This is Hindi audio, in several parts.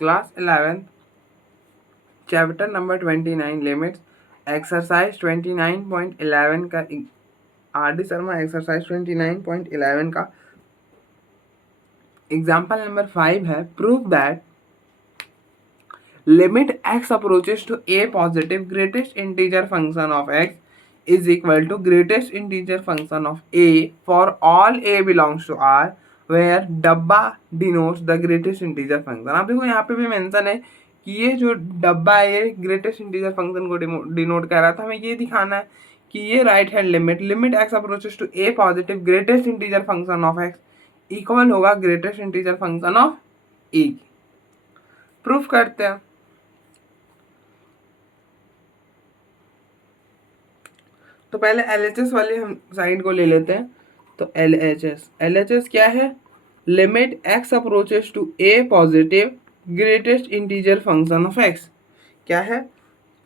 Class 11 chapter number 29 limits exercise 29.11 का आर.डी. शर्मा एक्सरसाइज 29.11 का एग्जाम्पल नंबर 5 है। Prove that limit x approaches to a positive greatest integer function of x is equal to greatest integer function of a for all a belongs to r where डब्बा denotes the greatest integer function. आप देखो यहाँ पे भी मेंशन है कि ये जो डब्बा है ये ग्रेटेस्ट इंटीजर फंक्शन को डिनोट कर रहा था। हमें ये दिखाना है कि ये right hand limit x approaches to a positive greatest integer function of x equal होगा greatest integer function of a की। प्रूफ करते हैं। तो पहले LHS वाली हम साइड को ले लेते हैं। तो LHS क्या है? Limit x approaches to a positive greatest integer function of x। क्या है?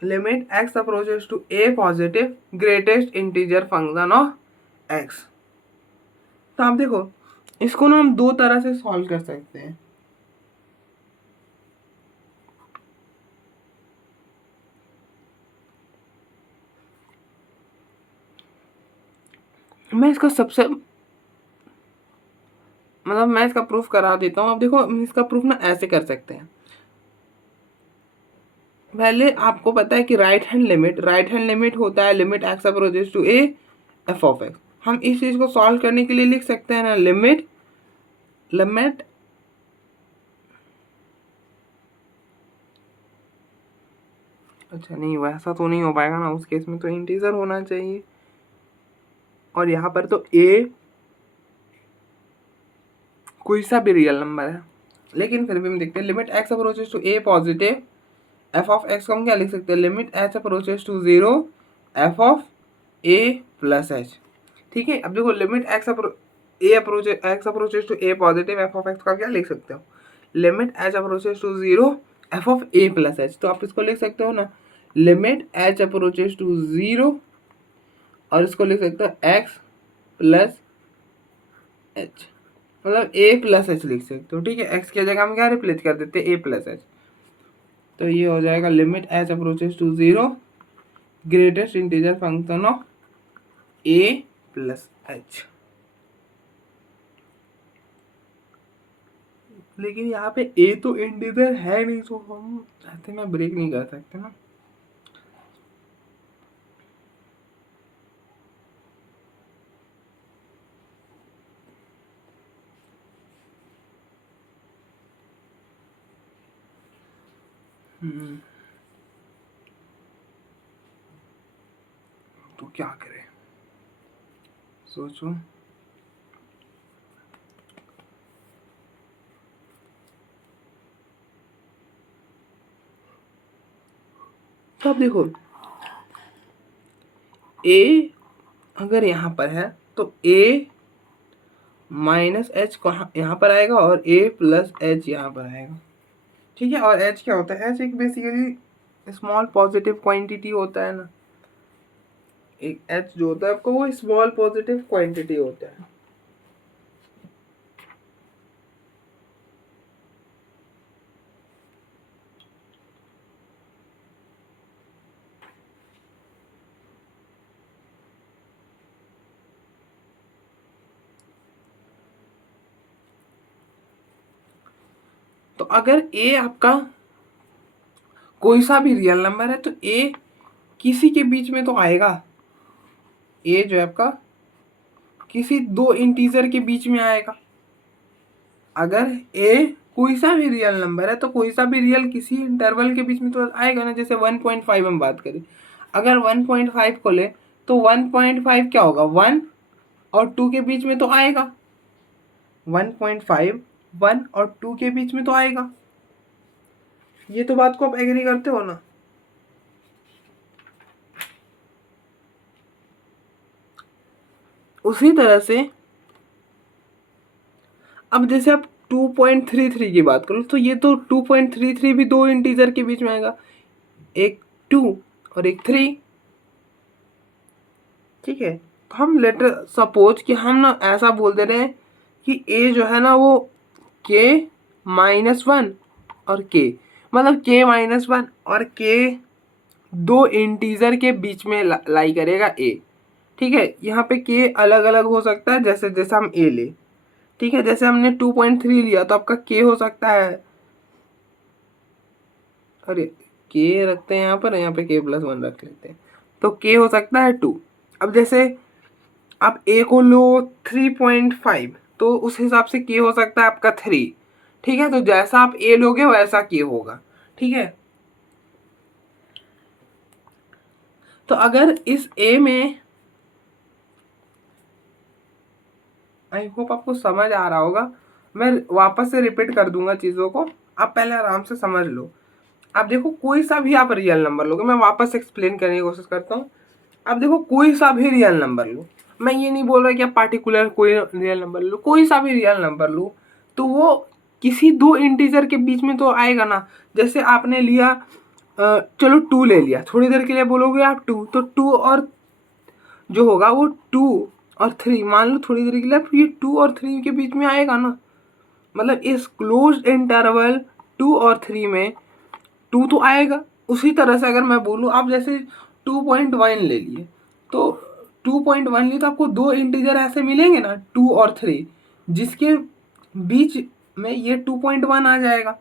Limit x approaches to a positive greatest integer function of x। तो आप देखो इसको ना हम दो तरह से सॉल्व कर सकते हैं। मैं इसका मैं इसका प्रूफ करा देता हूँ। अब देखो इसका प्रूफ ना ऐसे कर सकते हैं। पहले आपको पता है कि राइट हैंड लिमिट होता है limit x approaches to a f of x। हम इस चीज को सॉल्व करने के लिए लिख सकते हैं ना लिमिट अच्छा नहीं वैसा तो नहीं हो पाएगा ना, उस केस में तो इंटीजर होना चाहिए और यहाँ पर तो a कोई सा भी रियल नंबर है। लेकिन फिर भी हम देखते हैं limit x approaches to a positive f of x को हम क्या लिख सकते हैं? Limit h approaches to 0 f of a plus h। ठीक है। अब देखो limit x approaches to a positive f of x का क्या लिख सकते हो? Limit h approaches to 0 f of a plus h। तो आप इसको लिख सकते हो ना लिमिट h अप्रोचेस टू 0 और इसको लिख सकते हो x प्लस h, मतलब a प्लस h लिख सकते हो। ठीक है। x की जगह हम क्या रिप्लेस कर देते हैं? a plus h। तो ये हो जाएगा limit h approaches to 0 greatest integer function of a plus h। लेकिन यहाँ पे a तो इंटीजर है नहीं, तो हम ऐसे में ब्रेक नहीं कर सकते ना। तो क्या करें सोचो। तो अब देखो a अगर यहाँ पर है तो a माइनस h यहाँ पर आएगा और a प्लस h यहाँ पर आएगा। ठीक है। और h क्या होता है? h एक बेसिकली स्मॉल पॉजिटिव क्वांटिटी होता है ना। एक h जो होता है आपको वो स्मॉल पॉजिटिव क्वांटिटी होता है। तो अगर a आपका कोई सा भी रियल नंबर है तो a किसी के बीच में तो आएगा। a जो है आपका किसी दो इंटीजर के बीच में आएगा। अगर a कोई सा भी रियल नंबर है तो कोई सा भी रियल किसी इंटरवल के बीच में तो आएगा ना। जैसे 1.5 हम बात करें, अगर 1.5 को ले तो 1.5 क्या होगा? 1 और 2 के बीच में तो आएगा। 1.5 1 और 2 के बीच में तो आएगा। ये तो बात को आप एग्री करते हो ना? उसी तरह से अब जैसे आप 2.33 की बात करो तो ये तो 2.33 भी दो इंटीजर के बीच में आएगा, एक 2 और एक 3। ठीक है। तो हम लेटर सपोज कि हम ना ऐसा बोल दे रहे हैं कि a जो है ना वो k -1 और के, मतलब के माइनस वन और के दो इंटीजर के बीच में लाई करेगा ए। ठीक है, यहाँ पे के अलग अलग हो सकता है जैसे जैसे हम ए ले। ठीक है, जैसे हमने 2.3 लिया तो आपका के हो सकता है, अरे के रखते हैं यहाँ पे के प्लस वन रख लेते हैं, तो के हो सकता है 2। अब जैसे आप ए को लो 3.5 तो उस हिसाब से के हो सकता है आपका 3। ठीक है, तो जैसा आप ए लोगे वैसा के होगा। ठीक है, तो अगर इस ए में, आई होप आपको समझ आ रहा होगा, मैं वापस से रिपीट कर दूंगा चीज़ों को, आप पहले आराम से समझ लो। आप देखो कोई सा भी आप रियल नंबर लोगे, मैं वापस एक्सप्लेन करने की कोशिश करता हूँ। आप देखो कोई सा भी रियल नंबर लो, मैं ये नहीं बोल रहा कि आप पार्टिकुलर कोई रियल नंबर लो, कोई सा भी रियल नंबर लो, तो वो किसी दो इंटीजर के बीच में तो आएगा ना। जैसे आपने लिया चलो 2 ले लिया, थोड़ी देर के लिए बोलोगे आप 2, तो 2 और जो होगा वो 2 और 3, मान लो थोड़ी देर के लिए ये 2 और 3 के बीच में आएगा ना, मतलब इस क्लोज इंटरवल 2 और 3 में 2 तो आएगा। उसी तरह से अगर मैं बोलूँ, आप जैसे 2.1 ले लिए, तो 2.1 लिए तो आपको दो इंटीजर ऐसे मिलेंगे ना 2 और 3, जिसके बीच में ये 2.1 आ जाएगा।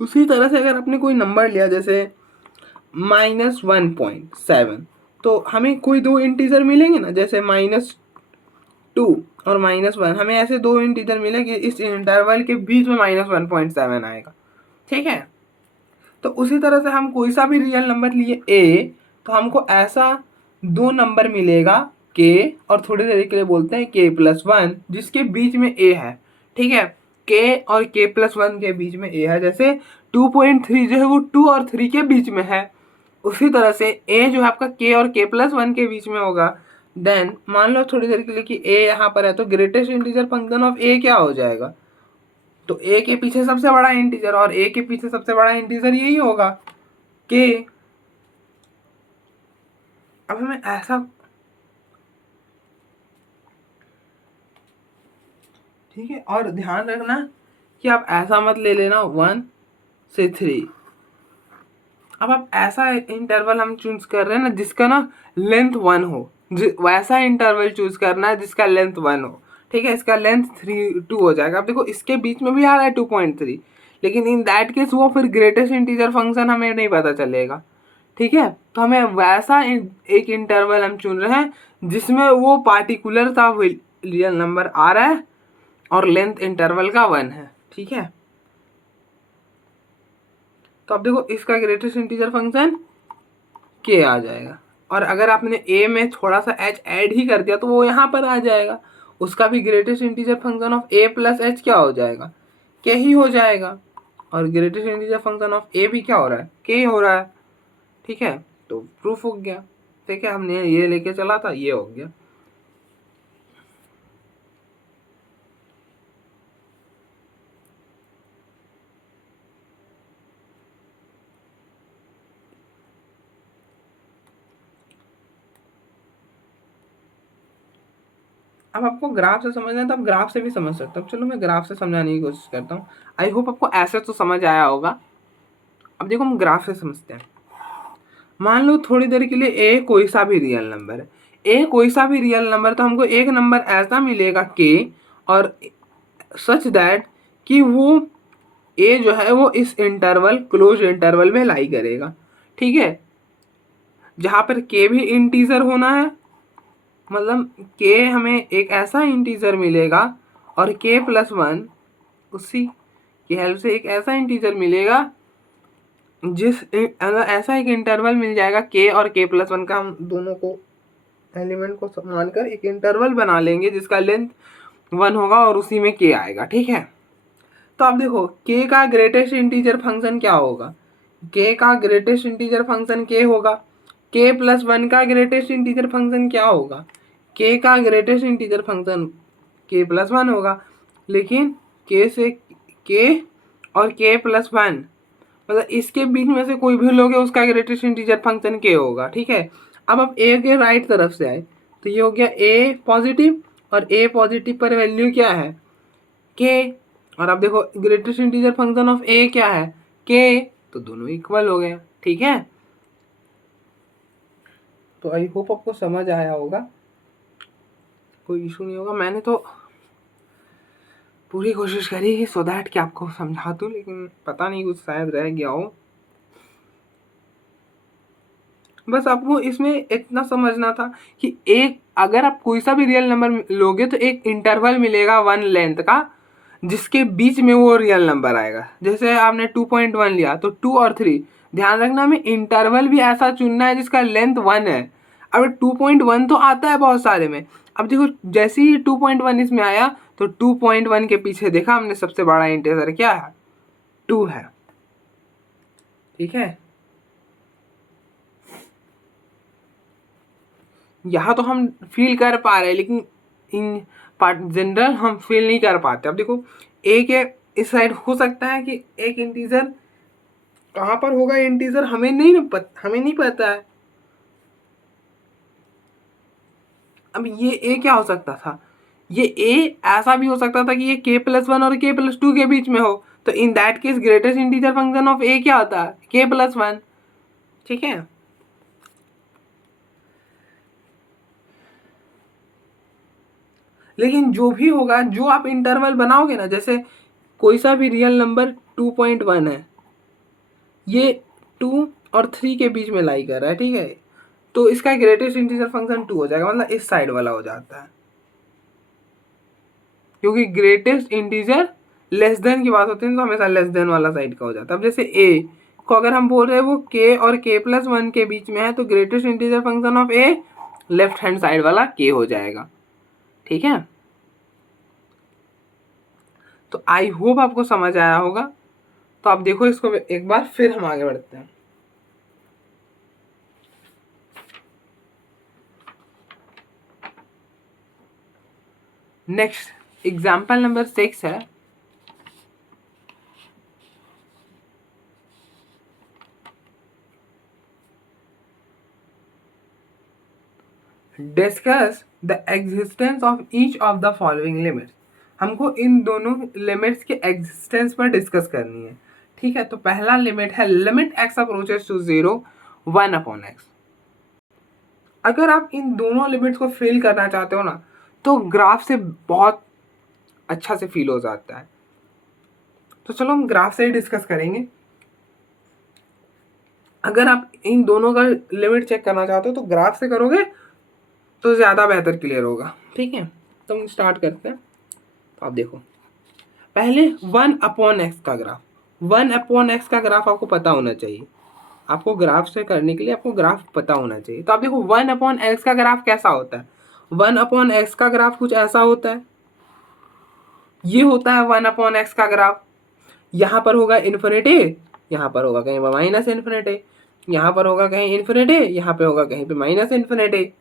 उसी तरह से अगर आपने कोई नंबर लिया जैसे -1.7, तो हमें कोई दो इंटीजर मिलेंगे ना, जैसे -2 और -1, हमें ऐसे दो इंटीजर मिलेंगे, इस इंटरवल के बीच में -1.7 आएगा। ठीक है, तो उसी तरह से हम कोई सा भी रियल नंबर लिए ए, तो हमको ऐसा दो नंबर मिलेगा के, और थोड़ी देर के लिए बोलते हैं के प्लस वन, जिसके बीच में ए है। ठीक है, के और के प्लस वन के बीच में ए है, जैसे 2.3 जो है वो 2 और 3 के बीच में है, उसी तरह से ए जो है आपका के और के प्लस वन के बीच में होगा। देन मान लो थोड़ी देर के लिए कि ए यहाँ पर है, तो greatest integer function of a क्या हो जाएगा, तो ए के पीछे सबसे बड़ा इंटीजर, और ए के पीछे सबसे बड़ा इंटीजर यही होगा के। अब हमें ऐसा, ठीक है, और ध्यान रखना कि आप ऐसा मत ले लेना 1 से 3। अब आप ऐसा इंटरवल हम चूज कर रहे हैं ना जिसका ना लेंथ 1 हो, वैसा इंटरवल चूज करना है जिसका लेंथ 1 हो। ठीक है, इसका लेंथ 2 हो जाएगा। अब देखो इसके बीच में भी आ रहा है 2.3, लेकिन इन दैट केस वो फिर ग्रेटेस्ट इंटीजर फंक्शन हमें नहीं पता चलेगा। ठीक है, तो हमें वैसा एक इंटरवल हम चुन रहे हैं जिसमें वो पार्टिकुलर सा रियल नंबर आ रहा है और लेंथ इंटरवल का 1 है। ठीक है, तो अब देखो इसका ग्रेटेस्ट इंटीजर फंक्शन के आ जाएगा, और अगर आपने ए में थोड़ा सा एच ऐड ही कर दिया तो वो यहाँ पर आ जाएगा, उसका भी greatest integer function of a plus H क्या हो जाएगा, के ही हो जाएगा। और ग्रेटेस्ट इंटीजर फंक्शन ऑफ ए भी क्या हो रहा है, के हो रहा है। ठीक है, तो प्रूफ हो गया। ठीक है, हमने ये लेके चला था, ये हो गया। अब आपको ग्राफ से समझना है तो आप ग्राफ से भी समझ सकते हो। चलो मैं ग्राफ से समझाने की कोशिश करता हूँ। आई होप आपको ऐसे तो समझ आया होगा। अब देखो हम ग्राफ से समझते हैं। मान लो थोड़ी देर के लिए ए कोई सा भी रियल नंबर है, ए कोई सा भी रियल नंबर, तो हमको एक नंबर ऐसा मिलेगा के, और सच दैट कि वो ए जो है वो इस इंटरवल क्लोज इंटरवल में लाई करेगा। ठीक है, जहाँ पर के भी इंटीजर होना है, मतलब के हमें एक ऐसा इंटीजर मिलेगा और के प्लस वन, उसी की हेल्प से एक ऐसा इंटीजर मिलेगा जिस ऐसा एक इंटरवल मिल जाएगा के और के प्लस वन का, हम दोनों को एलिमेंट को मानकर एक इंटरवल बना लेंगे जिसका लेंथ 1 होगा और उसी में के आएगा। ठीक है, तो अब देखो के का ग्रेटेस्ट इंटीजर फंक्शन क्या होगा, के का ग्रेटेस्ट इंटीजर फंक्शन के होगा, के प्लस वन का ग्रेटेस्ट इंटीजर फंक्शन क्या होगा, के का ग्रेटेस्ट इंटीजर फंक्शन के प्लस वन होगा। लेकिन के से के और के प्लस वन, मतलब इसके बीच में से कोई भी लोगे उसका ग्रेटेस्ट इंटीजर फंक्शन के होगा। ठीक है, अब आप ए के राइट तरफ से आए तो ये हो गया ए पॉजिटिव, और ए पॉजिटिव पर वैल्यू क्या है के, और अब देखो greatest integer function of a क्या है, के, तो दोनों इक्वल हो गए। ठीक है, तो आई होप आपको समझ आया होगा, कोई इशू नहीं होगा। मैंने तो पूरी कोशिश करी कि सो दैट कि आपको समझा दूं, लेकिन पता नहीं कुछ शायद रह गया हो। बस आपको इसमें इतना समझना था कि एक अगर आप कोई सा भी रियल नंबर लोगे तो एक इंटरवल मिलेगा 1 लेंथ का, जिसके बीच में वो रियल नंबर आएगा। जैसे आपने 2.1 लिया तो 2 और 3, ध्यान रखना हमें इंटरवल भी ऐसा चुनना है जिसका लेंथ 1 है। अब 2.1 तो आता है बहुत सारे में, अब देखो जैसे ही 2.1 इसमें आया तो 2.1 के पीछे देखा हमने सबसे बड़ा इंटीजर क्या है, 2 है। ठीक है, यहाँ तो हम फील कर पा रहे हैं, लेकिन इन पार्ट जनरल हम फील नहीं कर पाते। अब देखो ए के इस साइड हो सकता है कि एक इंटीजर कहाँ पर होगा, इंटीजर हमें नहीं पता है। अब ये ए क्या हो सकता था, ये ए ऐसा भी हो सकता था कि ये k+1 और k+2 के बीच में हो, तो in that case greatest integer function of a क्या होता है, k+1। ठीक है, लेकिन जो भी होगा, जो आप इंटरवल बनाओगे ना, जैसे कोई सा भी रियल नंबर 2.1 है, ये 2 और 3 के बीच में लाई कर रहा है। ठीक है, तो इसका ग्रेटेस्ट इंटीजर फंक्शन 2 हो जाएगा, मतलब इस साइड वाला हो जाता है, क्योंकि ग्रेटेस्ट इंटीजर लेस देन की बात होती है तो हमेशा लेस देन वाला साइड का हो जाता है। अब जैसे ए को अगर हम बोल रहे हैं वो के और k+1 के बीच में है, तो greatest integer function of A left hand side वाला के हो जाएगा। ठीक है, तो आई होप आपको समझ आया होगा। तो आप देखो इसको एक बार, फिर हम आगे बढ़ते हैं। नेक्स्ट एग्जाम्पल नंबर 6 है, discuss the existence of each of the following limits. हमको इन दोनों लिमिट्स के एग्जिस्टेंस पर डिस्कस करनी है। ठीक है, तो पहला लिमिट है limit x approaches to 0 1/x। अगर आप इन दोनों लिमिट्स को फिल करना चाहते हो ना, तो ग्राफ से बहुत अच्छा से फील हो जाता है। तो चलो हम ग्राफ से ही डिस्कस करेंगे। अगर आप इन दोनों का लिमिट चेक करना चाहते हो तो ग्राफ से करोगे तो ज़्यादा बेहतर क्लियर होगा। ठीक है, तो हम स्टार्ट करते हैं। तो आप देखो पहले 1/x का ग्राफ, 1/x का ग्राफ आपको पता होना चाहिए। आपको ग्राफ से करने के लिए आपको ग्राफ पता होना चाहिए। तो आप देखो 1/x का ग्राफ कैसा होता है, 1/x का ग्राफ कुछ ऐसा होता है, ये होता है 1/x का ग्राफ। यहाँ पर होगा इन्फिनिटी, यहाँ पर होगा कहीं पर माइनस इन्फिनिटी, यहाँ पर होगा कहीं इन्फिनिटी, यहाँ पे होगा कहीं पे माइनस इन्फिनिटी।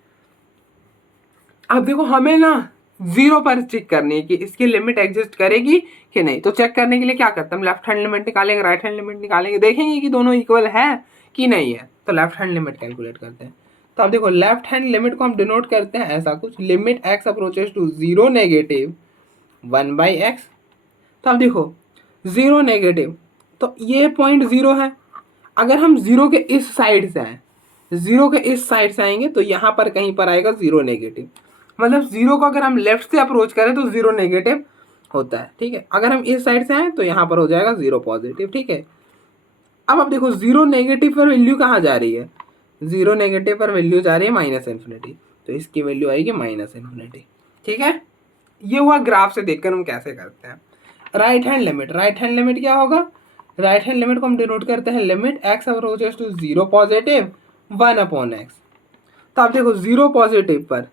अब देखो हमें ना 0 पर चेक करनी है कि इसकी लिमिट एग्जिस्ट करेगी कि नहीं। तो चेक करने के लिए क्या करते हैं, हम लेफ्ट हैंड लिमिट निकालेंगे, राइट हैंड लिमिट निकालेंगे, देखेंगे कि दोनों इक्वल है कि नहीं है, तो लेफ्ट हैंड लिमिट कैलकुलेट करते हैं। तो अब देखो लेफ्ट हैंड लिमिट को हम डिनोट करते हैं ऐसा कुछ, limit x approaches to 0 negative 1/x। तो अब देखो 0 नेगेटिव, तो ये पॉइंट 0 है। अगर हम 0 के इस साइड से आए, 0 के इस साइड से आएंगे तो यहाँ पर कहीं पर आएगा 0 नेगेटिव, मतलब 0 को अगर हम लेफ्ट से अप्रोच करें तो 0 नेगेटिव होता है। ठीक है, अगर हम इस साइड से आए तो यहाँ पर हो जाएगा 0 पॉजिटिव। ठीक है, अब आप देखो 0 नेगेटिव पर वैल्यू कहाँ जा रही है, 0 नेगेटिव पर वैल्यू जा रही है माइनस इन्फिनिटी, तो इसकी वैल्यू आएगी माइनस इन्फिनिटी। ठीक है, ये हुआ ग्राफ से देखकर हम कैसे करते हैं। Right hand limit, right hand limit क्या होगा, राइट हैंड लिमिट को हम डिनोट करते हैं limit x approaches to 0 positive 1/x। तो आप देखो 0 पॉजिटिव पर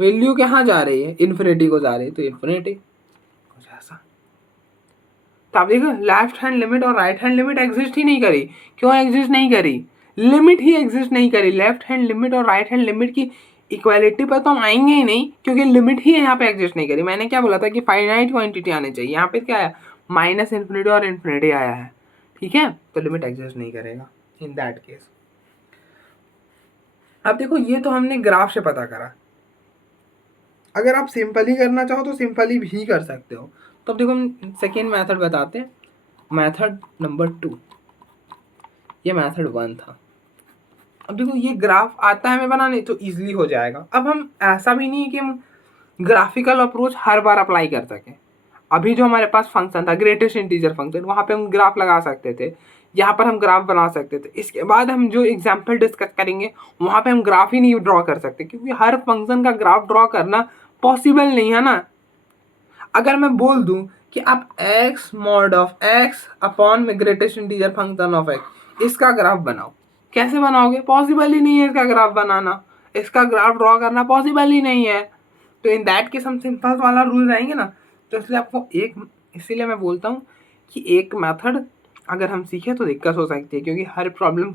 वैल्यू कहाँ जा रही है, इन्फिनिटी को जा रही है, तो इन्फिनिटी कुछ ऐसा। तो आप देखो लेफ्ट हैंड लिमिट और राइट हैंड लिमिट एग्जिस्ट ही नहीं करी। क्यों एग्जिस्ट नहीं करी, लिमिट ही एग्जिस्ट नहीं करी। लेफ्ट हैंड लिमिट और राइट हैंड लिमिट की इक्वालिटी पर तो हम आएंगे ही नहीं, क्योंकि लिमिट ही यहाँ पे एग्जिस्ट नहीं करी। मैंने क्या बोला था कि फाइनाइट क्वांटिटी आनी चाहिए, यहाँ पे क्या आया माइनस इन्फिनिटी और इन्फिनिटी आया है। ठीक है, तो लिमिट एग्जिस्ट नहीं करेगा इन दैट केस। अब देखो ये तो हमने ग्राफ से पता करा, अगर आप सिंपली करना चाहो तो सिंपली भी कर सकते हो। तो अब देखो हम सेकेंड मेथड बताते हैं, मेथड नंबर 2, ये मेथड 1 था। अब देखो ये ग्राफ आता है हमें बनाने तो इजीली हो जाएगा। अब हम ऐसा भी नहीं है कि हम ग्राफिकल अप्रोच हर बार अप्लाई कर सकें। अभी जो हमारे पास फंक्शन था ग्रेटेस्ट इंटीजर फंक्शन, वहाँ पे हम ग्राफ लगा सकते थे, यहाँ पर हम ग्राफ बना सकते थे। इसके बाद हम जो एग्जाम्पल डिस्कस करेंगे वहाँ पे हम ग्राफ ही नहीं ड्रॉ कर सकते, क्योंकि हर फंक्शन का ग्राफ ड्रॉ करना पॉसिबल नहीं है ना। अगर मैं बोल दूं कि आप x mod of x upon में greatest integer function of x, इसका ग्राफ बनाओ, कैसे बनाओगे? पॉसिबल ही नहीं है इसका ग्राफ बनाना, इसका ग्राफ ड्रॉ करना पॉसिबल ही नहीं है। तो इन दैट केस हम सिंपल वाला रूल जाएंगे ना। तो इसलिए आपको इसीलिए मैं बोलता हूँ कि एक मेथड अगर हम सीखें तो दिक्कत हो सकती है, क्योंकि हर प्रॉब्लम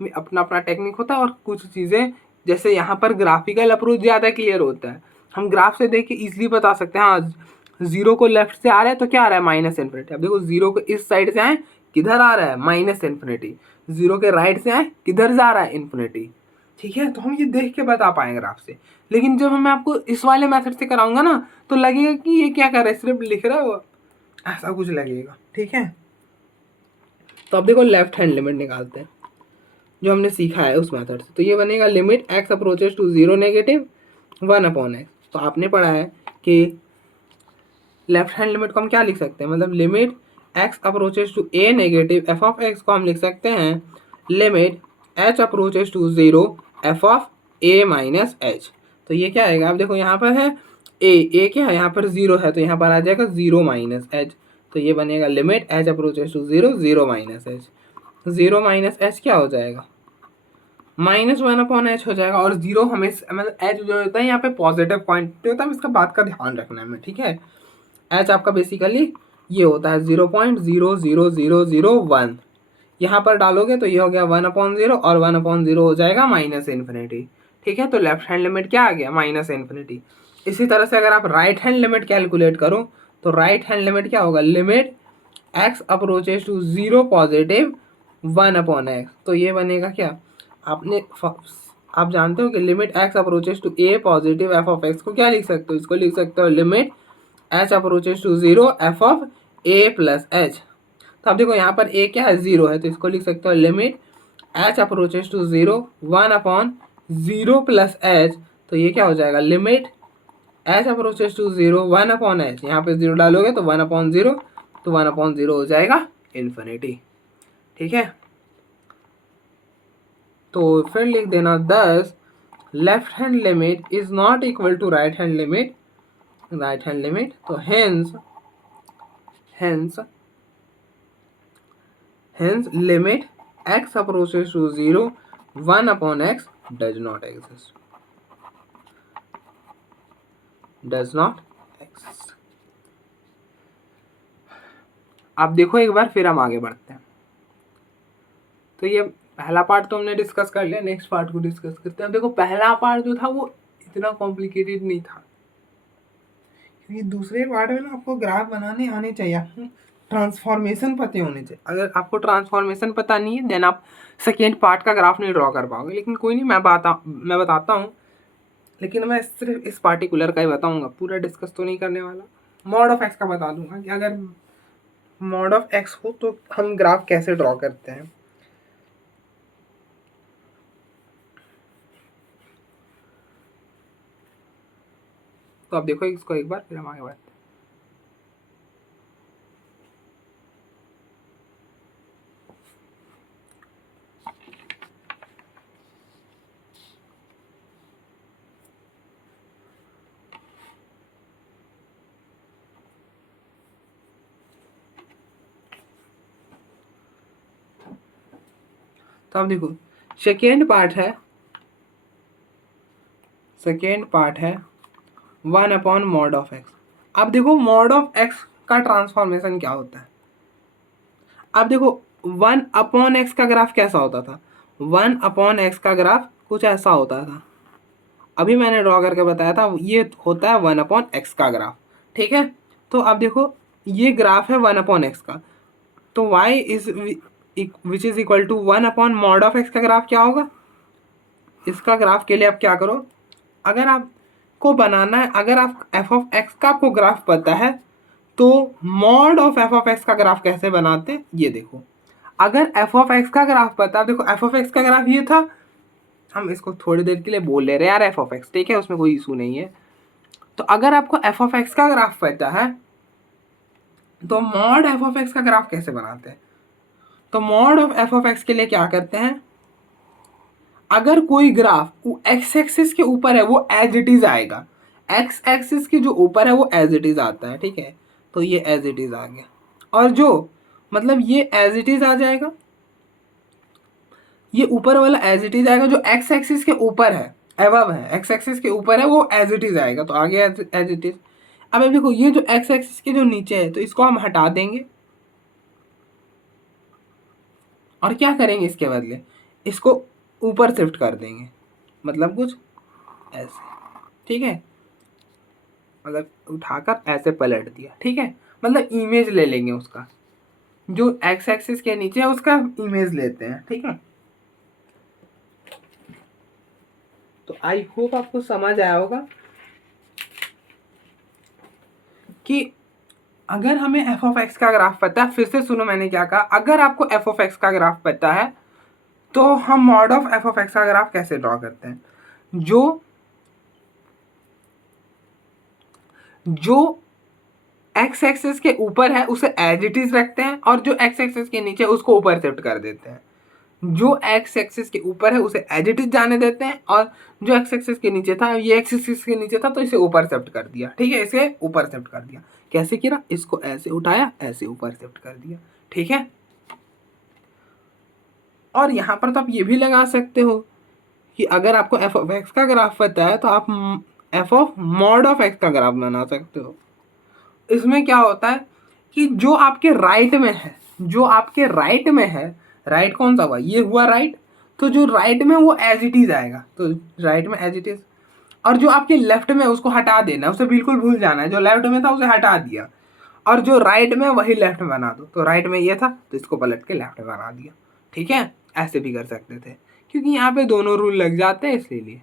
में अपना अपना टेक्निक होता है। और कुछ चीज़ें जैसे यहाँ पर ग्राफिकल अप्रोच ज़्यादा क्लियर होता है, हम ग्राफ से देख के ईजिली बता सकते हैं। हाँ, जीरो को लेफ्ट से आ रहा है तो क्या आ रहा है? Minus infinity. अब देखो जीरो को इस साइड से आए, किधर आ रहा है? Minus infinity. जीरो के राइट से आए, किधर जा रहा है? इन्फिनिटी। ठीक है, तो हम ये देख के बता पाएंगे ग्राफ से। लेकिन जब मैं आपको इस वाले मेथड से कराऊंगा ना तो लगेगा कि ये क्या कर रहा है, सिर्फ लिख रहा है वो, ऐसा कुछ लगेगा। ठीक है, तो अब देखो लेफ्ट हैंड लिमिट निकालते हैं जो हमने सीखा है उस मेथड से। तो ये बनेगा limit x approaches to zero negative 1/x। तो आपने पढ़ा है कि लेफ्ट हैंड लिमिट को हम क्या लिख सकते हैं, मतलब limit x approaches to a negative f of x को हम लिख सकते हैं limit h approaches to zero f of a minus h. तो ये क्या आएगा? अब देखो यहाँ पर है ए क्या है, यहाँ पर जीरो है, तो यहाँ पर आ जाएगा जीरो माइनस एच। तो ये बनेगा limit h approaches to zero zero minus h. Zero minus h क्या हो जाएगा? -1/h हो जाएगा। और जीरो हमेशा मतलब एच जो होता है यहाँ पे पॉजिटिव क्वांटिटी होता है, इसका बात का ध्यान रखना है में। ठीक है, एच आपका बेसिकली ये होता है 0.00001। यहाँ पर डालोगे तो ये हो गया 1/0 और 1/0 हो जाएगा माइनस इन्फिनिटी। ठीक है, तो लेफ्ट हैंड लिमिट क्या आ गया? Minus infinity. इसी तरह से अगर आप राइट हैंड लिमिट कैलकुलेट करो तो राइट हैंड लिमिट क्या होगा? Limit x approaches to zero positive 1/x। तो ये बनेगा क्या? आप जानते हो कि limit x approaches to a positive f of x को क्या लिख सकते हो? इसको लिख सकते हो limit h approaches to zero f of a plus h. तो अब देखो यहाँ पर ए क्या है? जीरो है, तो इसको लिख सकते हो limit h approaches to zero 1/0 plus h. तो ये क्या हो जाएगा? Limit h approaches to zero 1/h। यहाँ पे जीरो डालोगे तो 1/0, तो 1/0 हो जाएगा इन्फिनिटी। ठीक है, तो फिर लिख देना thus left hand limit is not equal to right hand limit. Right hand limit तो hence limit x approaches to 0 1/x does not exist, अब देखो एक बार फिर हम आगे बढ़ते हैं। तो ये पहला पार्ट तो हमने डिस्कस कर लिया, नेक्स्ट पार्ट को डिस्कस करते हैं। अब देखो पहला पार्ट जो था वो इतना कॉम्प्लिकेटेड नहीं था, क्योंकि दूसरे पार्ट में ना आपको ग्राफ बनाने आने चाहिए, ट्रांसफॉर्मेशन पते होने चाहिए। अगर आपको ट्रांसफॉर्मेशन पता नहीं है देन आप सेकेंड पार्ट का ग्राफ नहीं ड्रॉ कर पाओगे। लेकिन कोई नहीं, मैं बताता हूँ, लेकिन मैं सिर्फ इस पार्टिकुलर का ही बताऊँगा, पूरा डिस्कस तो नहीं करने वाला। मॉड ऑफ एक्स का बता दूंगा कि अगर मॉड ऑफ एक्स हो तो हम ग्राफ कैसे ड्रॉ करते हैं। तो आप देखो इसको एक बार, फिर हम आगे बढ़ते हैं। तो अब देखो सेकेंड पार्ट है 1/mod ऑफ एक्स। अब देखो मॉड ऑफ एक्स का ट्रांसफॉर्मेशन क्या होता है। अब देखो 1/x का ग्राफ कैसा होता था? 1/x का ग्राफ कुछ ऐसा होता था, अभी मैंने ड्रॉ करके बताया था। ये होता है 1/x का ग्राफ। ठीक है, तो अब देखो ये ग्राफ है 1/x का, तो y is which is equal to 1/mod of x का ग्राफ क्या होगा? इसका ग्राफ के लिए आप क्या करो, अगर आपको बनाना है, अगर आप एफ ऑफ एक्स का आपको ग्राफ पता है तो mod of F of x का ग्राफ कैसे बनाते हैं ये देखो। अगर एफ ऑफ एक्स का ग्राफ पता है, देखो एफ ऑफ एक्स का ग्राफ ये था, हम इसको थोड़ी देर के लिए बोल ले रहे हैं यार एफ ऑफ एक्स, ठीक है, उसमें कोई इशू नहीं है। तो अगर आपको एफ ऑफ एक्स का ग्राफ पता है तो मॉड एफ ऑफ एक्स का ग्राफ कैसे बनाते हैं? तो mod of F of x के लिए क्या करते हैं, अगर कोई ग्राफ एक्स एक्सिस के ऊपर है वो एज इट इज आएगा, एक्स एक्सिस के जो ऊपर है वो एज इट इज आता है, ठीक है, तो ये एज इट इज आ गया। और जो मतलब ये एज इट इज आ जाएगा, ये ऊपर वाला एज इट इज आएगा, जो एक्स एक्सिस के ऊपर है, एबव है, एक्स एक्सिस के ऊपर है वो एज इट इज आएगा, तो आगे एज इट इज। अब देखो ये जो एक्स एक्सिस के जो नीचे है तो इसको हम हटा देंगे और क्या करेंगे इसके बदले, इसको ऊपर शिफ्ट कर देंगे, मतलब कुछ ऐसे, ठीक है, मतलब उठाकर ऐसे पलट दिया, ठीक है, मतलब इमेज ले लेंगे उसका, जो एक्स एक्सिस के नीचे है उसका इमेज लेते हैं, ठीक है। तो आई होप आपको समझ आया होगा कि अगर हमें एफ ऑफ एक्स का ग्राफ पता है, फिर से सुनो मैंने क्या कहा, अगर आपको एफ ऑफ एक्स का ग्राफ पता है तो हम mod of F of x का ग्राफ कैसे ड्रॉ करते हैं, जो एक्स एक्सिस के ऊपर है उसे एज इट इज रखते हैं और जो एक्स एक्सिस के नीचे उसको ऊपर शिफ्ट कर देते हैं, जो एक्स एक्सिस के ऊपर है उसे एज इट इज जाने देते हैं और जो एक्स एक्सिस के नीचे था, ये एक्स एक्सिस के नीचे था तो इसे ऊपर शिफ्ट कर दिया, ठीक है, इसे ऊपर शिफ्ट कर दिया। कैसे किया, इसको ऐसे उठाया, ऐसे ऊपर शिफ्ट कर दिया, ठीक है। और यहाँ पर तो आप ये भी लगा सकते हो कि अगर आपको एफ ऑफ एक्स का ग्राफ पता है तो आप F of mod of x का ग्राफ बना सकते हो। इसमें क्या होता है कि जो आपके राइट में है, जो आपके राइट में है, राइट कौन सा हुआ, ये हुआ राइट, तो जो राइट में वो एज इट इज आएगा, तो राइट में एज इट इज, और जो आपके लेफ्ट में उसको हटा देना, उसे बिल्कुल भूल जाना है, जो लेफ्ट में था उसे हटा दिया और जो राइट में वही लेफ्ट में बना दो, तो राइट में ये था तो इसको पलट के लेफ्ट में बना दिया, ठीक है, ऐसे भी कर सकते थे क्योंकि यहाँ पे दोनों रूल लग जाते हैं इसलिए।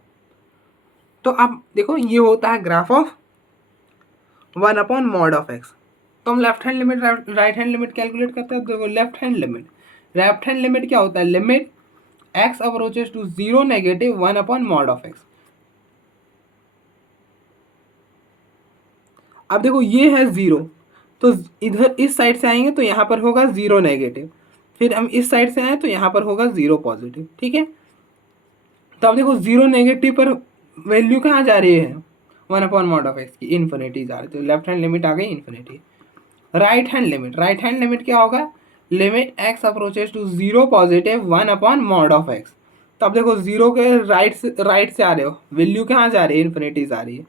तो अब देखो ये होता है graph of 1 upon mod of x. तो हम left hand limit right hand limit calculate करते हैं, देखो लेफ्ट हैंड लिमिट क्या होता है, limit x approaches to zero negative 1 upon mod of x. अब देखो ये है जीरो, तो इधर इस साइड से आएंगे तो यहाँ पर होगा जीरो नेगेटिव, फिर हम इस साइड से आए तो यहाँ पर होगा जीरो पॉजिटिव, ठीक है। तो अब देखो जीरो नेगेटिव पर वैल्यू कहाँ जा रही है, 1 अपॉन मॉड ऑफ एक्स की इन्फिनिटी जा रही है, तो लेफ्ट हैंड लिमिट आ गई इन्फिनिटी। राइट हैंड लिमिट क्या होगा, limit x approaches to zero positive 1 upon mod of x. तो अब देखो जीरो के राइट से आ रहे हो, वैल्यू कहाँ जा रही है, इन्फिनिटी जा रही है,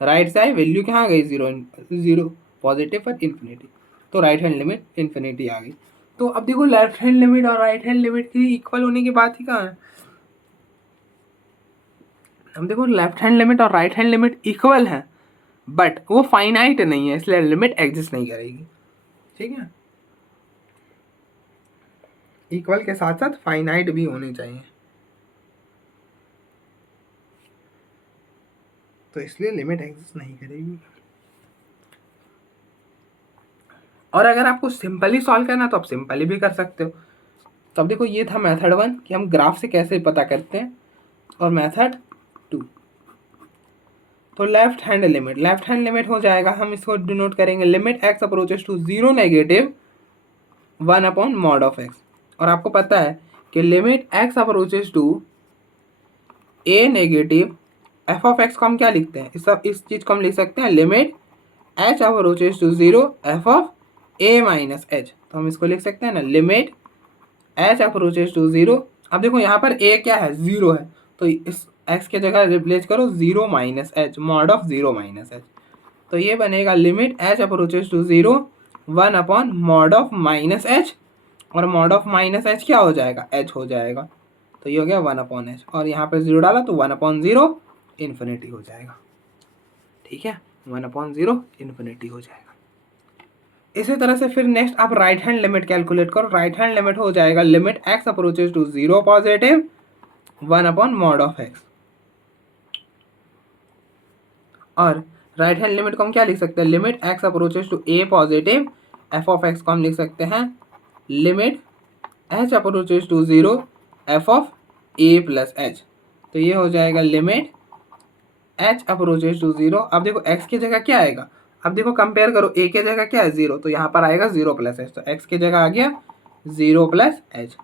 राइट से आए वैल्यू कहाँ गई, जीरो पॉजिटिव पर इन्फिनिटी, तो राइट हैंड लिमिट इन्फिनिटी आ गई। तो अब देखो लेफ्ट हैंड लिमिट और राइट हैंड लिमिट की इक्वल होने की बात ही कहाँ है, अब देखो लेफ्ट हैंड लिमिट और राइट हैंड लिमिट इक्वल है बट वो फाइनाइट नहीं है, इसलिए लिमिट एग्जिस्ट नहीं करेगी, ठीक है। इक्वल के साथ साथ फाइनाइट भी होनी चाहिए, तो इसलिए लिमिट एग्जिस्ट नहीं करेगी। और अगर आपको सिंपली सॉल्व करना तो आप सिंपली भी कर सकते हो। तो अब देखो ये था मेथड 1 कि हम ग्राफ से कैसे पता करते हैं, और मेथड 2 तो लेफ्ट हैंड लिमिट हो जाएगा, हम इसको डिनोट करेंगे limit x approaches to zero negative 1 upon mod of x. और आपको पता है कि limit x approaches to a negative f of x को हम क्या लिखते हैं, इस चीज़ को हम लिख सकते हैं limit h approaches to zero f of a minus h. तो हम इसको लिख सकते हैं ना, limit h approaches to zero. अब देखो यहाँ पर ए क्या है, जीरो है, तो इस एक्स के जगह रिप्लेस करो zero minus h, mod of zero minus h, तो ये बनेगा limit h approaches to zero 1 upon mod of minus h, और मॉड ऑफ माइनस एच क्या हो जाएगा, एच हो जाएगा, तो ये हो गया 1 अपॉन एच, और यहाँ पर जीरो डाला तो 1 अपॉन जीरो इन्फिनिटी हो जाएगा, ठीक है, 1 अपॉन जीरो इन्फिनिटी हो जाएगा। इसी तरह से फिर नेक्स्ट आप राइट हैंड लिमिट कैलकुलेट करो, राइट हैंड लिमिट हो जाएगा limit x approaches to zero positive 1 upon mod of x, और राइट हैंड लिमिट को हम क्या लिख सकते हैं, limit x approaches to a positive f of x को हम लिख सकते हैं limit h approaches to 0 f of a plus h. तो ये हो जाएगा लिमिट एच अप्रोचेस टू 0। अब देखो एक्स की जगह क्या आएगा, अब देखो कंपेयर करो, ए की जगह क्या है 0, तो यहाँ पर आएगा 0 प्लस एच, तो एक्स की जगह आ गया 0 प्लस एच।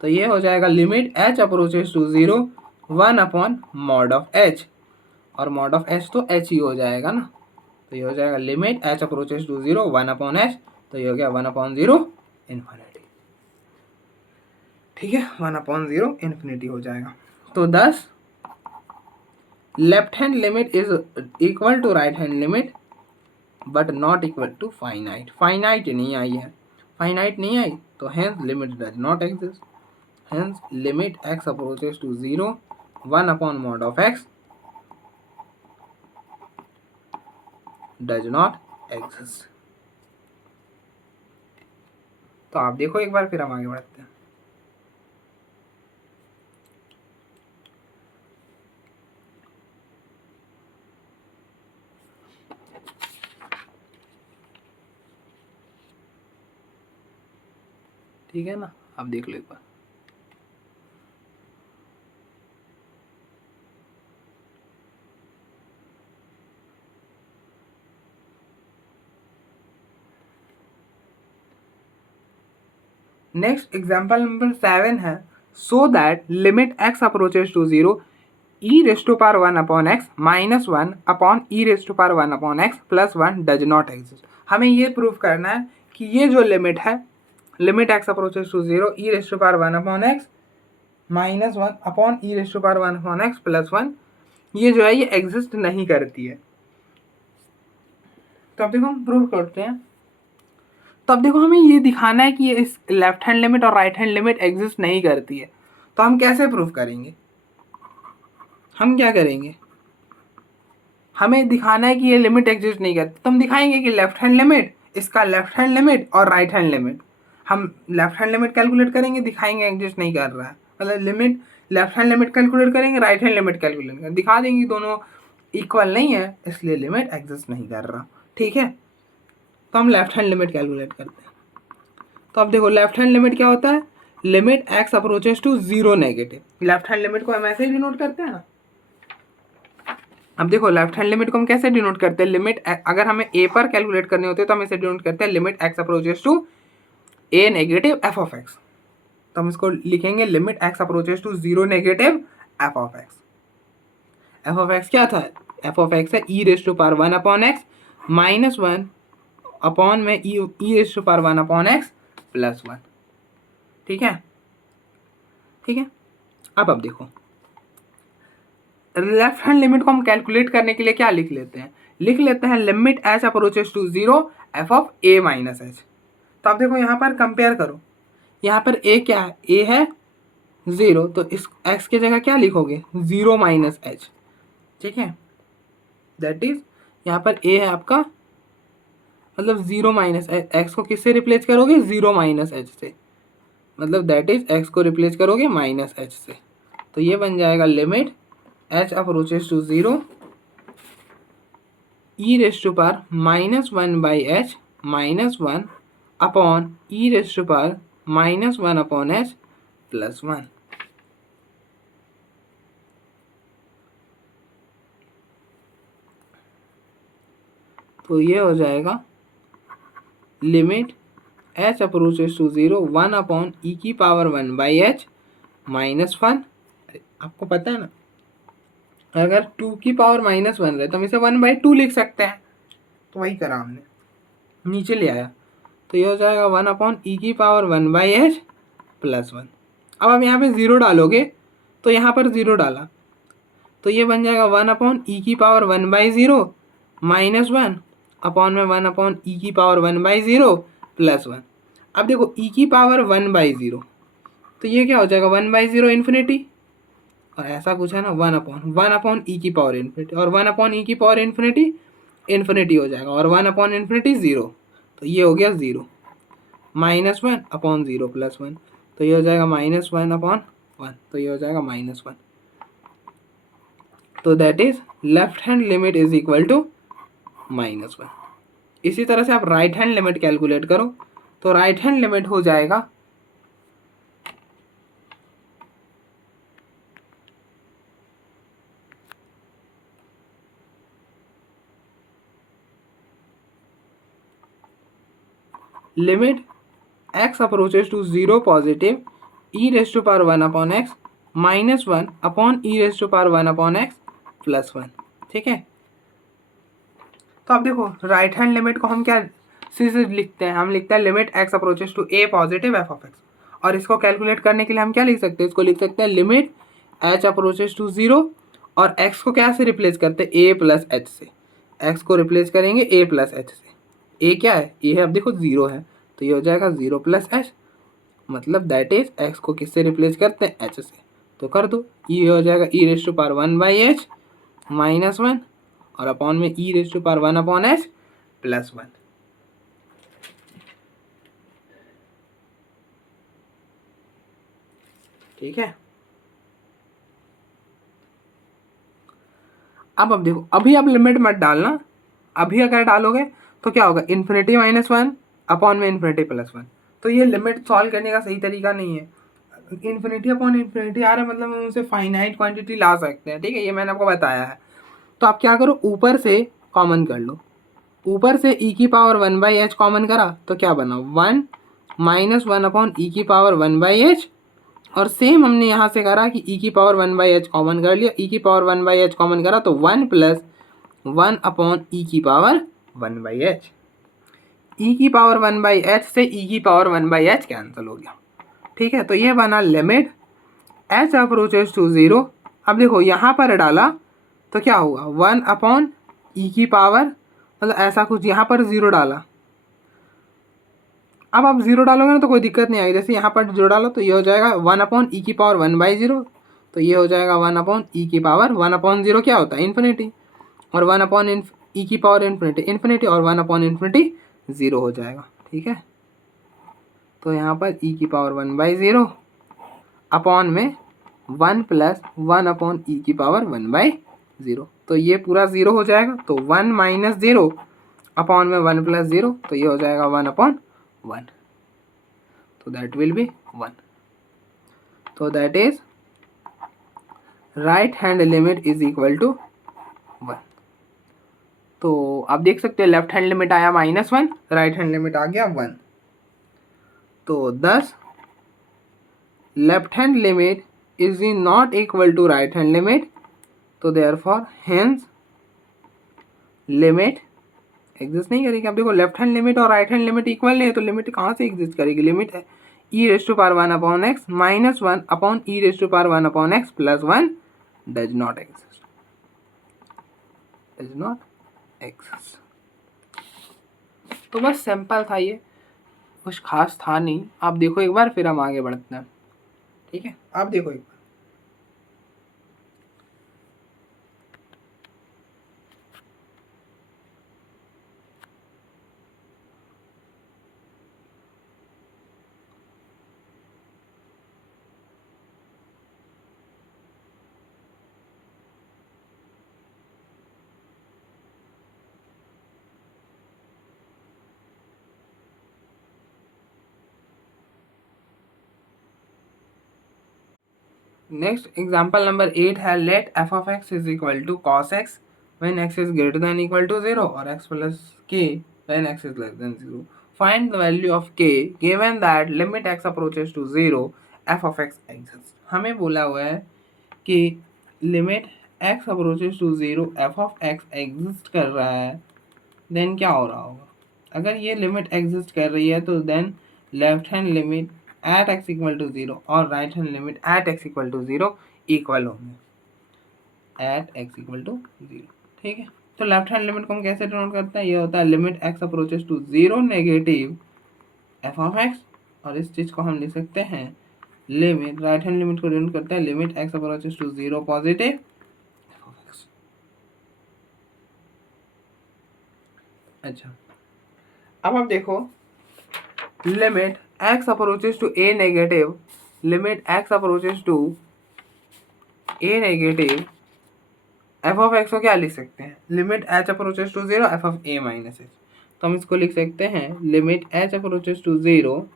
तो ये हो जाएगा limit h approaches to 0 1 upon mod of h, और मॉड ऑफ एच तो एच ही हो जाएगा ना। तो ये हो जाएगा limit h approaches to 0 1 upon h, तो ये हो गया 1 अपॉन 0 इन्फिनिटी। ठीक है, 1 अपॉन 0 इन्फिनिटी हो जाएगा। तो 10 left hand limit is equal to right hand limit but not equal to finite. Finite नहीं आई है, फाइनाइट नहीं आई तो hence limit does not exist. Hence limit x approaches to 0 1 upon mod of x does not exist. तो आप देखो एक बार, फिर हम आगे बढ़ते हैं। ठीक है ना, आप देख लो एक बार। नेक्स्ट एग्जाम्पल नंबर 7 है, so that limit x approaches to 0 e raise to power 1 upon x minus 1 upon e raise to power 1 upon x plus 1 does not exist. हमें ये प्रूव करना है कि ये जो लिमिट है, limit x approaches to 0 e raise to power 1 upon x minus 1 upon e raise to power 1 upon x plus 1, ये जो है ये एग्जिस्ट नहीं करती है। तो अब देखो हम प्रूव करते हैं। तो अब देखो हमें ये दिखाना है कि ये इस लेफ्ट हैंड लिमिट और राइट हैंड लिमिट एग्जिस्ट नहीं करती है। तो हम कैसे प्रूव करेंगे, हम क्या करेंगे, हमें दिखाना है कि ये लिमिट एग्जिस्ट नहीं करती, तो हम दिखाएंगे कि लेफ्ट हैंड लिमिट, इसका लेफ्ट हैंड लिमिट और राइट हैंड लिमिट, हम लेफ्ट हैंड लिमिट कैलकुलेट करेंगे, दिखाएंगे एग्जिस्ट नहीं कर रहा है, मतलब limit left hand limit calculate करेंगे, राइट हैंड लिमिट कैलकुलेट करेंगे, दिखा देंगे दोनों इक्वल नहीं है, इसलिए लिमिट एग्जिस्ट नहीं कर रहा। ठीक है, तो हम लेफ्ट हैंड लिमिट कैलकुलेट करते हैं। तो अब देखो लेफ्ट हैंड लिमिट क्या होता है, limit x approaches to 0 negative. Left hand limit को हम ऐसे ही डिनोट करते हैं ना। अब देखो लेफ्ट हैंड लिमिट को हम कैसे डिनोट करते हैं, लिमिट अगर हमें ए पर कैलकुलेट करनी होती है तो हम इसे डिनोट करते हैं limit x approaches to a negative f of x. तो हम इसको लिखेंगे limit x approaches to 0 negative f of x. F of x क्या था, एफ ऑफ एक्स है e raise to power 1 upon x minus 1 upon में e raise to power 1 upon x plus 1। ठीक है, ठीक है। अब देखो लेफ्ट हैंड लिमिट को हम कैलकुलेट करने के लिए क्या लिख लेते हैं, लिख लेते हैं limit h approaches to 0 f of a minus h. तो आप देखो यहाँ पर कंपेयर करो, यहाँ पर ए क्या है, ए है 0, तो इस एक्स की जगह क्या लिखोगे 0 माइनस एच। ठीक है, दैट इज यहाँ पर ए है आपका, मतलब 0 माइनस एक्स को किससे रिप्लेस करोगे 0 माइनस एच से, मतलब दैट इज एक्स को रिप्लेस करोगे माइनस एच से। तो ये बन जाएगा limit h approaches to 0 e raise to power minus 1 by h minus 1 upon e raise to power minus 1 upon h plus 1। तो ये हो जाएगा limit h approaches to 0 1 upon e की पावर 1 बाई एच माइनस 1। आपको पता है ना, अगर 2 की पावर माइनस 1 रहे तो हम इसे 1/2 लिख सकते हैं, तो वही करा हमने, नीचे ले आया। तो ये हो जाएगा 1 अपॉन ई की पावर 1 बाई एच प्लस 1। अब आप यहाँ पे 0 डालोगे, तो यहाँ पर 0 डाला, तो ये बन जाएगा 1 अपॉन ई की पावर 1/0 माइनस 1 अपॉन में 1 अपॉन ई की पावर 1/0 प्लस 1। अब देखो ई की पावर 1/0, तो ये क्या हो जाएगा 1/0 इन्फिनिटी, और ऐसा कुछ है ना 1 अपॉन ई की पावर इन्फिनिटी, और 1 अपॉन ई की पावर इन्फिनिटी इन्फिनिटी हो जाएगा, और 1 अपॉन इन्फिनिटी 0, तो ये हो गया 0 माइनस 1 अपॉन 0 प्लस 1, तो ये हो जाएगा माइनस 1 अपॉन 1, तो ये हो जाएगा -1। तो that is left hand limit is equal to -1। इसी तरह से आप राइट हैंड लिमिट कैलकुलेट करो, तो राइट हैंड लिमिट हो जाएगा limit x approaches to 0 positive e raise to power 1 upon x -1 upon e raise to power 1 upon x +1। ठीक है, तो अब देखो राइट हैंड लिमिट को हम क्या सीधे लिखते हैं, हम लिखते हैं limit x approaches to a positive f of x, और इसको कैलकुलेट करने के लिए हम क्या लिख सकते हैं, इसको लिख सकते हैं लिमिट h अप्रोचेस टू 0 और x को क्या से रिप्लेस करते हैं, a प्लस h से। x को रिप्लेस करेंगे a प्लस h से। a क्या है, a है, अब देखो 0 है, तो ये हो जाएगा 0 प्लस h, मतलब दैट इज x को किससे रिप्लेस करते हैं, h से। तो कर दो, ये हो जाएगा e raise to power 1/h -1 और अपॉन में e raise to power 1 upon h +1। ठीक है, अब देखो, अभी आप लिमिट मत डालना, अभी अगर डालोगे तो क्या होगा, इन्फिनिटी -1 अपॉन में इन्फिनिटी +1। तो ये लिमिट सॉल्व करने का सही तरीका नहीं है। इन्फिनिटी अपॉन इन्फिनिटी आ रहा है, मतलब हम उनसे फाइनाइट क्वांटिटी ला सकते हैं। ठीक है, ये मैंने आपको बताया है। तो आप क्या करो, ऊपर से कॉमन कर लो, ऊपर से e की पावर 1/h कॉमन करा तो क्या बना, 1 -1 अपॉन e की पावर 1/h, और सेम हमने यहाँ से करा कि e की पावर 1/h कॉमन कर लिया, e की पावर 1/h कॉमन करा तो 1 + 1 अपॉन e की पावर 1/h। e की पावर 1/h से e की पावर 1/h कैंसिल हो गया। ठीक है, तो ये बना लिमिट h अप्रोचेस टू 0। अब देखो यहाँ पर डाला तो क्या हुआ, 1 अपॉन e की पावर, मतलब ऐसा कुछ, यहाँ पर 0 डाला। अब आप 0 डालोगे ना तो कोई दिक्कत नहीं आएगी, जैसे यहाँ पर 0 डालो तो ये हो जाएगा 1 अपॉन ई की पावर 1/0, तो ये हो जाएगा 1 अपॉन ई की पावर 1 अपॉन 0 क्या होता है, इन्फिनिटी, और 1 अपॉन ई की पावर इन्फिनिटी इन्फिनिटी, और 1 अपॉन इन्फिनिटी 0 हो जाएगा। ठीक है, तो यहाँ पर ई की पावर 1/0 अपॉन में 1 + 1 अपॉन ई की पावर 1/0, तो ये पूरा 0 हो जाएगा, तो 1 - 0 अपॉन में 1 + 0, तो ये हो जाएगा 1 अपॉन 1, तो दैट विल बी 1। तो that is right hand limit is equal to 1। तो आप देख सकते हैं लेफ्ट हैंड लिमिट आया -1, राइट हैंड लिमिट आ गया 1। तो thus left hand limit is not equal to right hand limit, तो देयरफॉर हेंस लिमिट एग्जिस्ट नहीं करेगी। अब देखो लेफ्ट हैंड लिमिट और राइट हैंड लिमिट इक्वल नहीं है, तो लिमिट कहाँ से एग्जिस्ट करेगी, लिमिट है e raise to power 1 upon x -1 upon e raise to power 1 upon x +1 does not exist, does not exist. तो बस सिंपल था ये, कुछ खास था नहीं। आप देखो एक बार, फिर हम आगे बढ़ते हैं। ठीक है, आप देखो एक बार। नेक्स्ट एग्जाम्पल नंबर 8 है, let f of x is equal to cos x when x is greater than equal to 0 और x plus k when x is less than 0. Find the value of k given that limit x approaches to 0 f of x exists. हमें बोला हुआ है कि limit x approaches to 0 f of x exist कर रहा है, देन क्या हो रहा होगा, अगर ये लिमिट एग्जिस्ट कर रही है तो then left hand limit at x equal to 0 और right hand limit at x equal to 0 equal होंगे एट x इक्वल टू 0। ठीक है, तो लेफ्ट हैंड लिमिट को हम कैसे डिनोट करते हैं, ये होता है limit x approaches to 0 negative f of x, और इस चीज़ को हम लिख सकते हैं लिमिट, राइट हैंड लिमिट को डिनोट करते हैं limit x approaches to 0 positive f of x। अच्छा, अब आप देखो limit x approaches to a negative, limit x approaches to a negative f of x को क्या लिख सकते हैं, limit h approaches to zero f of a minus h. तो हम इसको लिख सकते हैं limit h approaches to zero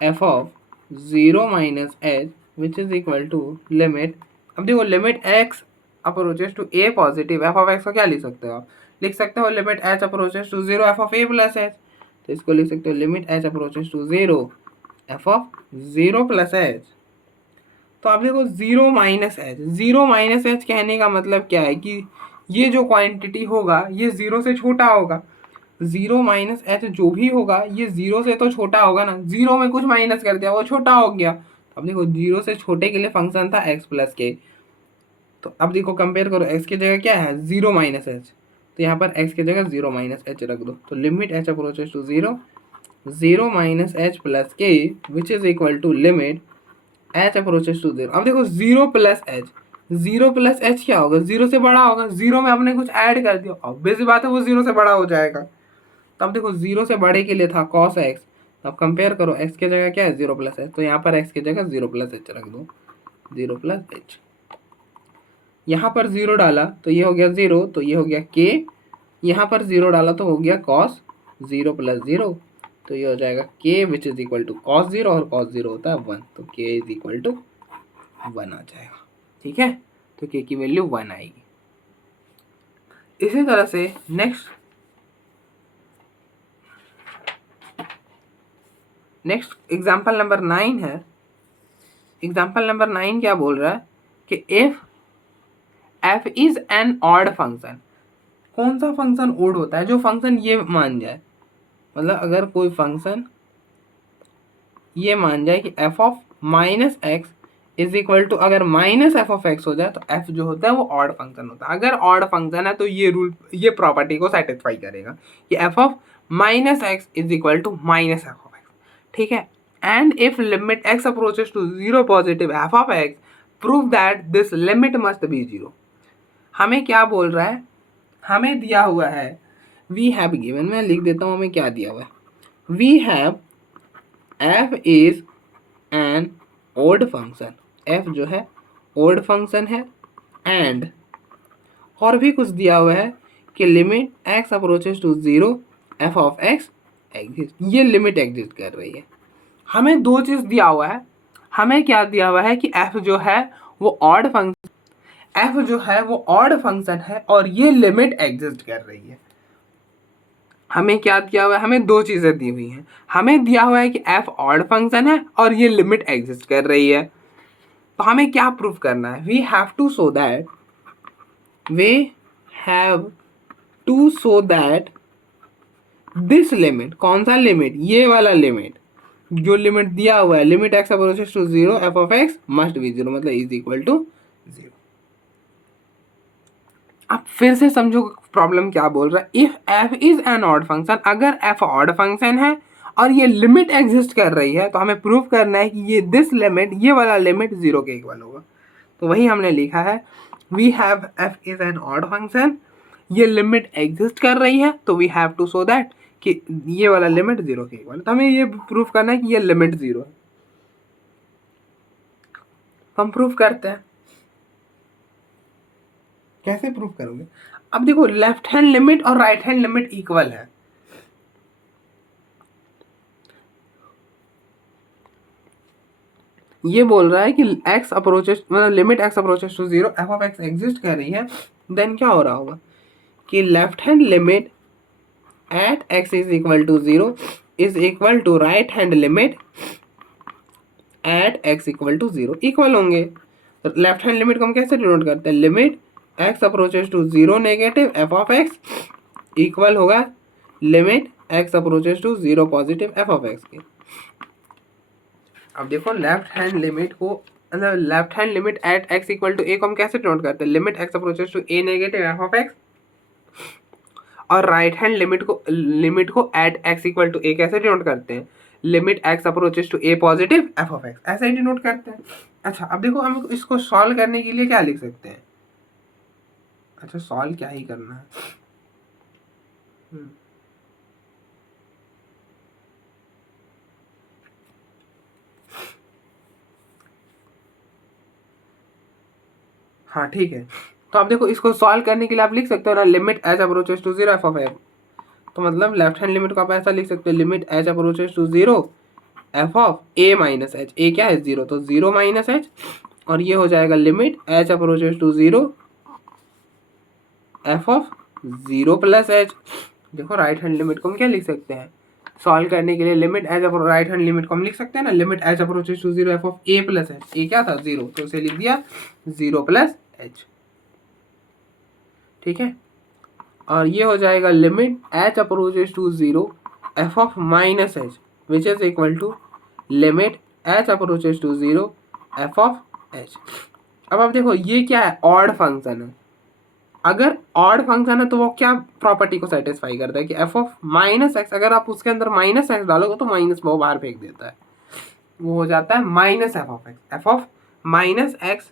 f of zero minus h which is equal to limit, अब देखो limit x approaches to a positive f of x को क्या लिख सकते हो आप, लिख सकते हो limit h approaches to zero f of a plus h. तो इसको लिख सकते हो limit h approaches to zero f of zero plus h. तो आप देखो जीरो माइनस एच कहने का मतलब क्या है कि ये जो क्वांटिटी होगा ये जीरो से छोटा होगा, जीरो माइनस एच जो भी होगा ये जीरो से तो छोटा होगा ना, जीरो में कुछ माइनस कर दिया वो छोटा हो गया। अब देखो जीरो से छोटे के लिए फंक्शन था एक्स प्लस के, तो अब देखो कंपेयर करो एक्स की जगह क्या है जीरो माइनस एच, तो यहाँ पर एक्स की जगह जीरो माइनस एच रख दो। तो limit h approaches to zero zero minus h plus के which is equal to limit h approaches to zero. अब देखो जीरो प्लस एच क्या होगा, जीरो से बड़ा होगा, जीरो में हमने कुछ ऐड कर दिया, ऑब्वियस बात है वो जीरो से बड़ा हो जाएगा। तो अब देखो जीरो से बड़े के लिए था कॉस एक्स, तो अब कंपेयर करो एक्स की जगह क्या है जीरो प्लस एच, तो यहाँ पर एक्स की जगह जीरो प्लस एच रख दो, जीरो प्लस एच। यहाँ पर जीरो डाला तो ये हो गया जीरो, तो ये हो गया के, यहाँ पर जीरो डाला तो हो गया कॉस जीरो प्लस जीरो, तो ये हो जाएगा k which is equal to cos zero, और कॉस जीरो होता है वन, तो k is equal to one आ जाएगा। ठीक है, तो के की वैल्यू वन आएगी। इसी तरह से नेक्स्ट एग्जाम्पल नंबर 9 है। एग्जाम्पल नंबर 9 क्या बोल रहा है कि if f is an odd function, कौन सा फंक्शन ओड होता है, जो फंक्शन ये मान जाए, मतलब अगर कोई फंक्शन ये मान जाए कि f of minus x is equal to, अगर माइनस एफ ऑफ एक्स हो जाए तो एफ जो होता है वो ऑड फंक्शन होता है। अगर ऑड फंक्शन है तो ये रूल, ये प्रॉपर्टी को सेटिस्फाई करेगा कि f of minus x is equal to minus f of x. ठीक है, and if limit x approaches to zero positive f of x prove that this limit must be zero. हमें क्या बोल रहा है, हमें दिया हुआ है वी हैव गिवन, मैं लिख देता हूँ हमें क्या दिया हुआ है, वी हैव f इज एन ओड फंक्शन, f जो है ओड फंक्शन है, एंड और भी कुछ दिया हुआ है कि limit x approaches to zero f of x exist, ये लिमिट एग्जिस्ट कर रही है। हमें दो चीज़ दिया हुआ है, हमें क्या दिया हुआ है कि f जो है वो ऑड फंक्शन, f जो है वो ऑड फंक्शन है और ये लिमिट एग्जिस्ट कर रही है। हमें क्या दिया हुआ है, हमें दो चीज़ें दी हुई हैं, हमें दिया हुआ है कि f ऑड फंक्शन है और ये लिमिट एग्जिस्ट कर रही है। तो हमें क्या प्रूफ करना है, we have to show that this limit, कौन सा लिमिट, ये वाला लिमिट जो लिमिट दिया हुआ है, limit x approaches to zero f of x must be zero, मतलब इज इक्वल टू जीरो। अब फिर से समझो प्रॉब्लम क्या बोल रहा है, if f is an odd function, अगर एफ ऑड फंक्शन है और ये लिमिट एग्जिस्ट कर रही है तो हमें प्रूव करना है कि ये दिस लिमिट, ये वाला लिमिट जीरो के इक्वल होगा। तो वही हमने लिखा है, we have f is an odd function, ये लिमिट एग्जिस्ट कर रही है तो we have to show that कि ये वाला लिमिट जीरो के इक्वल है। तो हमें ये प्रूफ करना है कि ये लिमिट जीरो है, हम प्रूफ करते हैं। कैसे प्रूफ करोगे, अब देखो लेफ्ट हैंड लिमिट और राइट हैंड लिमिट इक्वल है, ये बोल रहा है कि x अप्रोचेस, मतलब limit x approaches to zero f of x exist कर रही है, देन क्या हो रहा होगा कि left hand limit at x is equal to zero is equal to right hand limit at x equal to zero, equal होंगे। तो लेफ्ट हैंड लिमिट को हम कैसे डिनोट करते हैं, limit x approaches to zero negative f of x equal होगा limit x approaches to zero positive f of x के। अब देखो लेफ्ट हैंड लिमिट को, मतलब left hand limit at x equal to a को हम कैसे डिनोट करते हैं, limit x approaches to a negative f of x, और राइट हैंड लिमिट को at x equal to a कैसे डिनोट करते हैं, limit x approaches to a positive f of x, ऐसे ही डिनोट करते हैं। अच्छा अब देखो हम इसको सॉल्व करने के लिए क्या लिख सकते हैं, अच्छा सॉल्व क्या ही करना है, हाँ ठीक है, तो आप देखो इसको सॉल्व करने के लिए आप लिख सकते हो ना limit h approaches to zero f of f. तो मतलब लेफ्ट हैंड लिमिट को आप ऐसा लिख सकते हो limit h approaches to zero f of a minus h. A क्या है जीरो, तो जीरो माइनस एच, और ये हो जाएगा limit h approaches to zero f of zero plus h. देखो राइट हैंड लिमिट को हम क्या लिख सकते हैं सॉल्व करने के लिए limit h right hand limit को हम लिख सकते हैं ना limit h approaches to zero f of a plus h. A क्या था जीरो, तो उसे लिख दिया जीरो प्लस एच। ठीक है, और ये हो जाएगा limit h approaches to zero f of minus h which is equal to limit h approaches to zero f of h. अब आप देखो ये क्या है ऑड फंक्शन है। अगर ऑड फंक्शन है तो वो क्या प्रॉपर्टी को सेटिस्फाई करता है कि एफ ऑफ माइनस एक्स, अगर आप उसके अंदर माइनस एक्स डालोगे तो माइनस वो बाहर फेंक देता है, वो हो जाता है minus f of x. F of minus x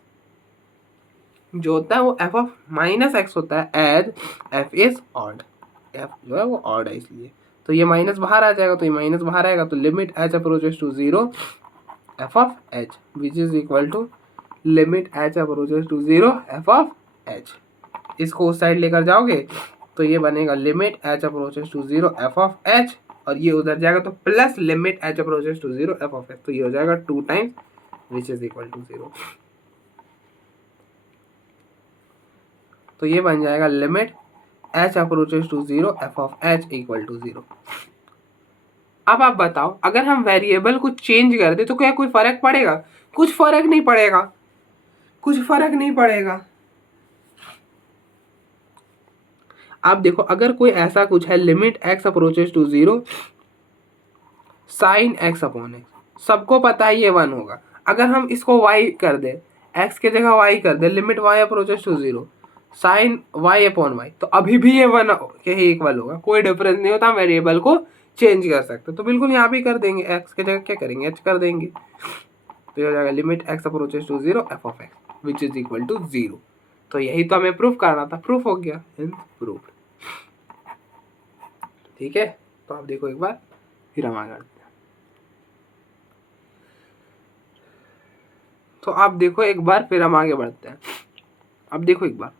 जो होता है वो एफ ऑफ माइनस एक्स होता है as f is odd. F जो है वो ऑड है इसलिए, तो ये माइनस बाहर आ जाएगा, तो ये माइनस बाहर आएगा, तो limit h approaches to zero f of h which is equal to limit h approaches to zero f of h. इसको उस साइड लेकर जाओगे तो ये बनेगा limit h approaches to zero f of h, और ये उधर जाएगा तो plus limit h approaches to zero f of h, तो ये हो जाएगा 2 times which is equal to 0। तो ये बन जाएगा limit h approaches to zero f of h equal to 0। अब आप बताओ अगर हम वेरिएबल को चेंज कर दे तो क्या कोई फर्क पड़ेगा? कुछ फर्क नहीं पड़ेगा, कुछ फर्क नहीं पड़ेगा। आप देखो अगर कोई ऐसा कुछ है limit x approaches to zero sine x upon x, सबको पता है ये 1 होगा। अगर हम इसको y कर दे, x के जगह y कर दे limit y approaches to zero sine y upon y, तो अभी भी ये 1 के ही इक्वल होगा, कोई डिफरेंस नहीं होता। हम वेरिएबल को चेंज कर सकते तो बिल्कुल यहाँ भी कर देंगे, x के जगह क्या करेंगे h कर देंगे, तो ये हो जाएगा limit x approaches to zero f of x which is equal to 0। तो यही तो हमें प्रूफ करना था, प्रूफ हो गया, प्रूफ। ठीक है, तो आप देखो एक बार फिर हम आगे बढ़ते हैं। तो आप देखो एक बार फिर हम आगे बढ़ते हैं। अब देखो एक बार